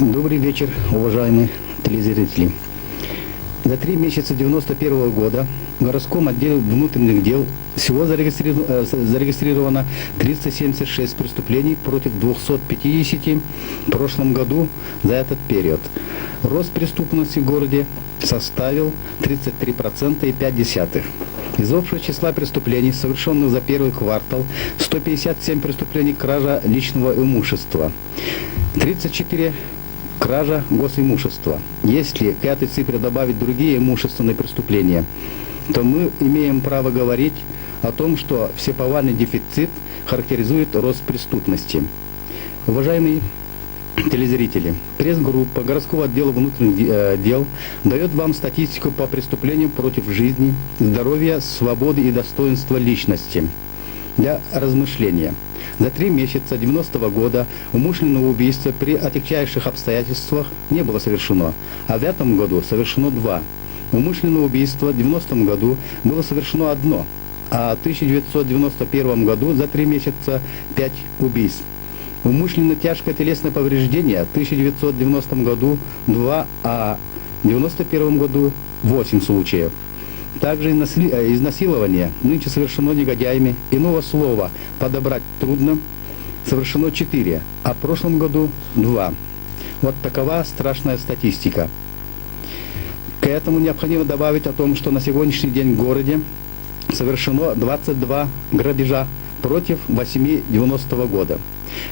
Добрый вечер, уважаемые телезрители. За 3 месяца 1991 года в городском отделе внутренних дел всего зарегистрировано 376 преступлений против 250 в прошлом году за этот период. Рост преступности в городе составил 33,5%. Из общего числа преступлений, совершенных за первый квартал, 157 преступлений кража личного имущества, 34 кража госимущества. Если к этой цифре добавить другие имущественные преступления, то мы имеем право говорить о том, что всеповальный дефицит характеризует рост преступности. Уважаемые телезрители, пресс-группа городского отдела внутренних дел дает вам статистику по преступлениям против жизни, здоровья, свободы и достоинства личности для размышления. За 3 месяца 90-го года умышленного убийства при отягчающих обстоятельствах не было совершено, а в этом году совершено 2. Умышленное убийство в 90-м году было совершено 1, а в 1991 году за 3 месяца 5 убийств. Умышленно тяжкое телесное повреждение в 1990 году 2, а в 1991 году 8 случаев. Также изнасилование нынче совершено негодяями, иного слова подобрать трудно, совершено 4, а в прошлом году 2. Вот такова страшная статистика. К этому необходимо добавить о том, что на сегодняшний день в городе совершено 22 грабежа против 8 90-го года.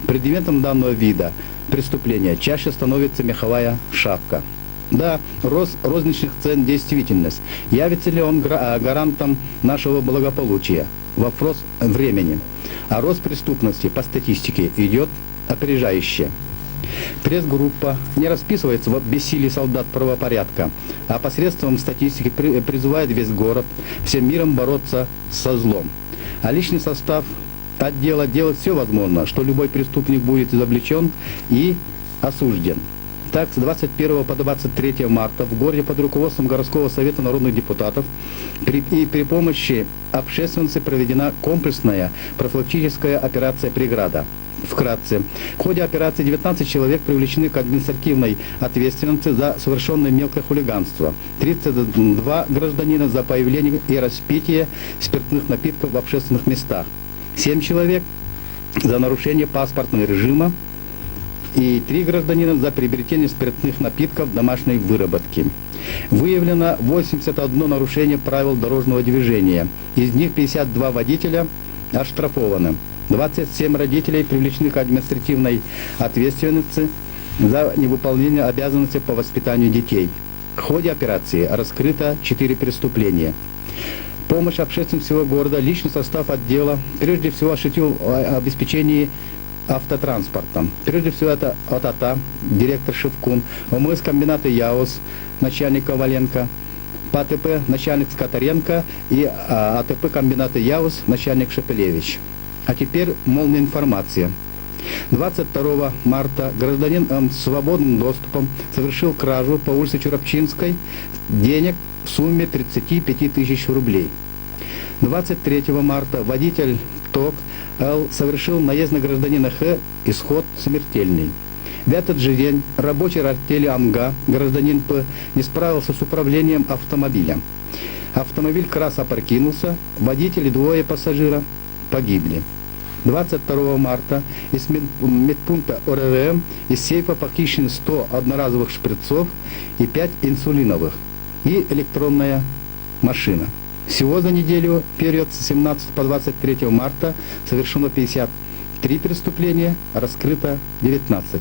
Предметом данного вида преступления чаще становится меховая шапка. Да, рост розничных цен – действительность. Явится ли он гарантом нашего благополучия? Вопрос времени. А рост преступности по статистике идет опережающе. Пресс-группа не расписывается в бессилии солдат правопорядка, а посредством статистики призывает весь город всем миром бороться со злом. А личный состав отдела делает все возможное, что любой преступник будет изобличен и осужден. Так, с 21 по 23 марта в городе под руководством городского совета народных депутатов при помощи общественности проведена комплексная профилактическая операция «Преграда». Вкратце, в ходе операции 19 человек привлечены к административной ответственности за совершенное мелкое хулиганство, 32 гражданина за появление и распитие спиртных напитков в общественных местах, 7 человек за нарушение паспортного режима и 3 гражданина за приобретение спиртных напитков домашней выработки. Выявлено 81 нарушение правил дорожного движения, из них 52 водителя оштрафованы. 27 родителей привлечены к административной ответственности за невыполнение обязанностей по воспитанию детей. В ходе операции раскрыто 4 преступления. Помощь общественности всего города, личный состав отдела прежде всего осуществил обеспечение автотранспортом. Прежде всего это ОТАТА, директор Шевкун, ОМС комбината ЯОС, начальник Коваленко, ПАТП, начальник Скотаренко и АТП комбината ЯОС, начальник Шепелевич. А теперь молния информация. 22 марта гражданин с свободным доступом совершил кражу по улице Чурапчинской денег в сумме 35 тысяч рублей. 23 марта водитель ТОК Л совершил наезд на гражданина Х, исход смертельный. В этот же день рабочий артели АМГА, гражданин П, не справился с управлением автомобиля. Автомобиль крас опрокинулся, водитель и 2 пассажира погибли. 22 марта из медпункта ОРРМ из сейфа похищены 100 одноразовых шприцов и 5 инсулиновых и электронная машина. Всего за неделю, период с 17 по 23 марта, совершено 53 преступления, раскрыто 19.